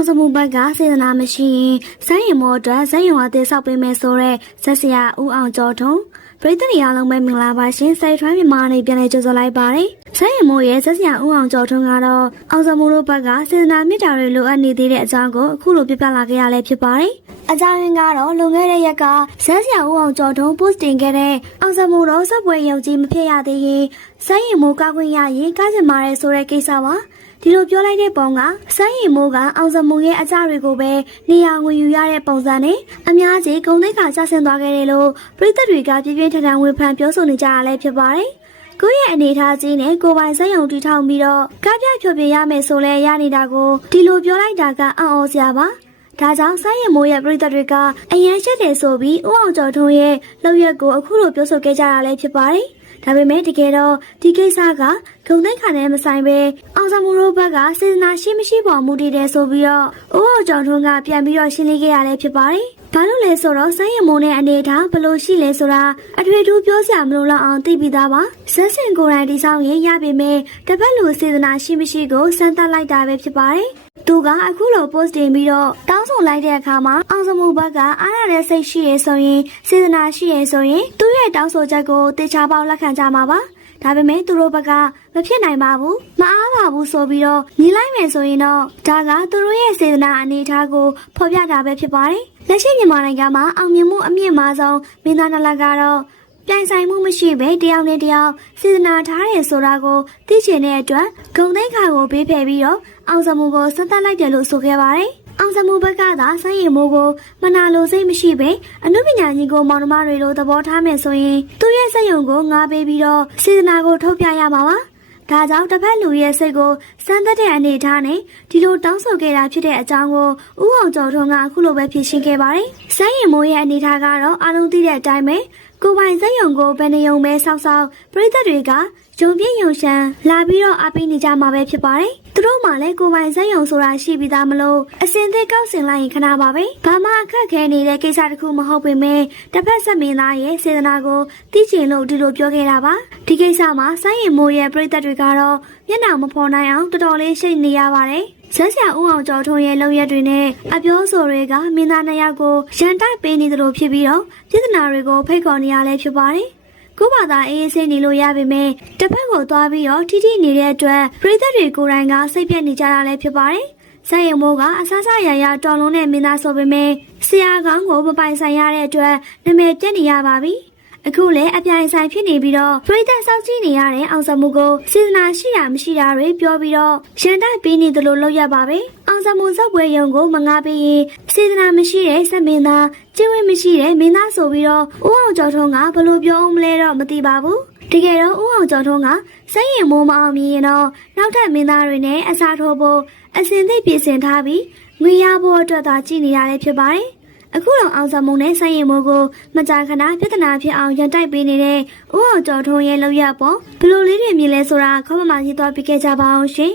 အောင်စမှုဘက်ကစေတနာမရှိရင်ဇက်ရင်မောအတွက်ဇက်ရုံအသေးဆောက်ပေးမယ်ဆိုတဲ့ဇက်ဆရာဦးအောင်ကျော်ထွန်းပရိသတ်တွေအားလုံးပဲမင်္ဂလာပါရှင်စိုက်ထွန်းမြန်မာနေပြန်လည်ကြိုဆိုလိုက်ပါတယ်ဇက်ရင်မောရဲ့ဇက်ဆရာဦးအောင်ကျော်ထွန်းကတော့အောင်စမှုတို့ဘက်ကစေတနာမြစ်တာတွေလိုအပ်နေသေးတဲ့အကြောင်းကိုအခုလိုပြပြလာခဲ့ရလဲဖြစ်ပါတယ်အကြောင်းရင်းကတော့လွန်ခဲ့တဲ့ရက်ကဇက်ဆရာဦးအောင်ကျော်ထွန်း post တင်ခဲ့တဲ့အောင်စမှုတို့စပွဲရုပ်ကြီးမဖြစ်ရသေးရင်ဇက်ရင်မောကခွင့်ရရင်ကားချင်ပါတယ်ဆိုတဲ့ကိစ္စပါဒီလိုပြောလိုက်တဲ့ပုံကစိုင်းရင်မိုးကအောင်စမှုရဲ့အကြတွေကိုပဲနေရာငွေယူရတဲ့ပုံစံနဲ့အများကြီးဂုဏ်သိက္ခာကျဆင်းသွားခဲ့တယ်လို့ပြည်သက်တွေကပြင်းပြင်းထန်ထန်ဝေဖန်ပြောဆိုနေကြရလဲဖြစ်ပါတယ်။ကိုယ့်ရဲ့အနေထားကြီးနဲ့ကိုယ်ပိုင်စက်ရုံတည်ထောင်ပြီးတော့ကားပြဖြိုပြရမယ်ဆိုလဲရနေတာကိုဒီလိုပြောလိုက်တာကအံ့ဩစရာပါ။ဒါကြောင့်စိုင်းရင်မိုးရဲ့ပြည်သက်တွေကအရန်ရှက်တယ်ဆိုပြီးဦးအောင်ကျော်ထွန်းရဲ့လောက်ရက်ကိုအခုလိုပြောဆိုခဲ့ကြရလဲဖြစ်ပါတယ်။ဒါပေမဲ့တကယ်တော့ဒီကိစ္စကဂုဏ်သိက္ခာနဲ့မဆိုင်ပဲအောင်စမှုတို့ဘက်ကစေတနာရှိမရှိပေါ်မူတည်တယ်ဆိုပြီးတော့ဦးအောင်ကျော်ထွန်းကပြန်ပြီးတော့ရှင်းလင်းခဲ့ရလဲဖြစ်ပါတယ်။ဘာလို့လဲဆိုတော့စိုင်းရင်မိုးနဲ့အနေထားဘလို့ရှိလဲဆိုတာအထွေထူးပြောစရာမလိုတော့အောင်သိပြီးသားပါ။ဇက်စင်ကိုယ်တိုင်ဒီဆောင်ရင်ရပေမဲ့တစ်ဖက်လူစေတနာရှိမရှိကိုစမ်းသပ်လိုက်တာပဲဖြစ်ပါတယ်။သူကအခုလို post တင်ပြီးတော့တောင်းဆိုလိုက်တဲ့အခါမှာအောင်စမှုဘက်ကအားရတဲ့စိတ်ရှိရဆိုရင်စေတနာရှိရဆိုရင်သူ့ရဲ့တောင်းဆိုချက်ကိုတေချာပေါက်လက်ခံကြမှာပါဒါပေမဲ့သူတို့ဘက်ကမဖြစ်နိုင်ပါဘူးမအားပါဘူးဆိုပြီးတော့ညီလိုက်မယ်ဆိုရင်တော့ဒါကသူတို့ရဲ့စေတနာအနေထားကိုဖော်ပြတာပဲဖြစ်ပါတယ်လက်ရှိမြန်မာနိုင်ငံမှာအောင်မြင်မှုအမြင့်မားဆုံးမင်းသားနှစ်လက်ကတော့ပြိုင်ဆိုင်မှုမရှိပဲတယောက်နဲ့တယောက်စေတနာထားတယ်ဆိုတာကိုသိချင်တဲ့အတွက်ဂုဏ်သိက္ခာကိုပေးဖယ်ပြီးတော့အောင်စမှုကိုစသတ်လိုက်တယ်လို့ဆိုခဲ့ပါတယ်အောင်စမှုဘက်ကသာစိုင်းရင်မိုးကိုမနာလိုစိတ်မရှိပဲအနုပညာကြီးကိုမောင်နှမတွေလိုသဘောထားမယ်ဆိုရင်သူ့ရဲ့စက်ရုံကိုငားပေးပြီးတော့စေတနာကိုထုတ်ပြရမှာပါဒါကြောင့်တစ်ဖက်လူရဲ့စိတ်ကိုစမ်းသပ်တဲ့အနေထားနဲ့ဒီလိုတောင်းဆိုခဲ့တာဖြစ်တဲ့အကြောင်းကိုဦးအောင်ကျော်ထွန်းကအခုလိုပဲဖြေရှင်းခဲ့ပါတယ်။စိုင်းရင်မိုးရဲ့အနေထားကတော့အားလုံးသိတဲ့အတိုင်းပဲကိုပိုင်စက်ရုံကိုဘယ်နေုံပဲစောက်စောက်ပြည်သက်တွေကယုံပြည့်ယုံရှမ်းလာပြီးတော့အားပေးနေကြမှာပဲဖြစ်ပါတယ်။သူတို့မှလည်းကိုပိုင်စက်ရုံဆိုတာရှိပြီးသားမလို့အစင်သက်ကောက်စင်လိုက်ရင်ခဏပါပဲ။ဘာမှအခက်ခဲနေတဲ့ကိစ္စတခုမဟုတ်ပေမဲ့တစ်ဖက်ဆက်မင်းသားရဲ့စေတနာကိုသိချင်လို့ဒီလိုပြောခဲ့တာပါ။ဒီကိစ္စမှာစိုင်းရင်မိုးရဲ့ပြည်သက်တွေကတော့မျက်နှာမဖော်နိုင်အောင်တော်တော်လေးရှိနေရပါတယ်။ဇက်ဆရာဦးအောင်ကျော်ထွန်းရဲ့လုပ်ရက်တွေနဲ့အပြောဆိုတွေကမင်းသားနှစ်ယောက်ကိုရန်တိုက်ပေးနေသလိုဖြစ်ပြီးတော့ပြဿနာတွေကိုဖိတ်ခေါ်နေရလဲဖြစ်ပါတယ်။ကိုဘာသာအေးဆေးနေလို့ရပေမဲ့တစ်ဖက်ကိုသွားပြီးတော့ထိထိနေတဲ့အတွက်ပြည်သက်တွေကိုယ်တိုင်ကစိတ်ပြတ်နေကြတာလည်းဖြစ်ပါတယ်။ဇက်ရင်မိုးကအဆဆရရတော်လုံးတဲ့မင်းသားဆိုပေမဲ့ဆရာကောင်းကိုမပိုင်ဆိုင်ရတဲ့အတွက်နာမည်ပြတ်နေရပါပြီ။အခုလည်းအပြိုင်ဆိုင်ဖြစ်နေပြီးတော့ပြည်သက်စောင့်ကြည့်နေရတဲ့အောင်စမှုကိုစေတနာရှိတာမရှိတာတွေပြောပြီးတော့ရန်တိုက်ပေးနေသလိုလုပ်ရပါပဲအောင်စမှုစောက်ပွဲရုံကိုမငားပေးရင်စေတနာမရှိတဲ့စက်မင်းသားကျင့်ဝတ်မရှိတဲ့မင်းသားဆိုပြီးတော့ဦးအောင်ကျော်ထွန်းကဘယ်လိုပြောအောင်မလဲတော့မသိပါဘူးတကယ်တော့ဦးအောင်ကျော်ထွန်းကစိတ်ရင်မိုးမအောင်မြင်ရင်တော့နောက်ထပ်မင်းသားတွေနဲ့အစားထိုးဖို့အစင်သိပြင်ဆင်ထားပြီးငွေရဖို့အတွက်သာကြည်နေရတယ်ဖြစ်ပါတယ်အခုတော့အောင်စမှုနဲ့စိုင်းရင်မိုးကိုမကြာခဏပြဿနာဖြစ်အောင်ရန်တိုက်ပေးနေတဲ့ဦးအောင်ကျော်ထွန်းရဲ့လုပ်ရပေါ့ဘယ်လိုလေးတွေမြင်လဲဆိုတာခေါင်းမမရေးသွားပြခဲ့ကြပါအောင်ရှင်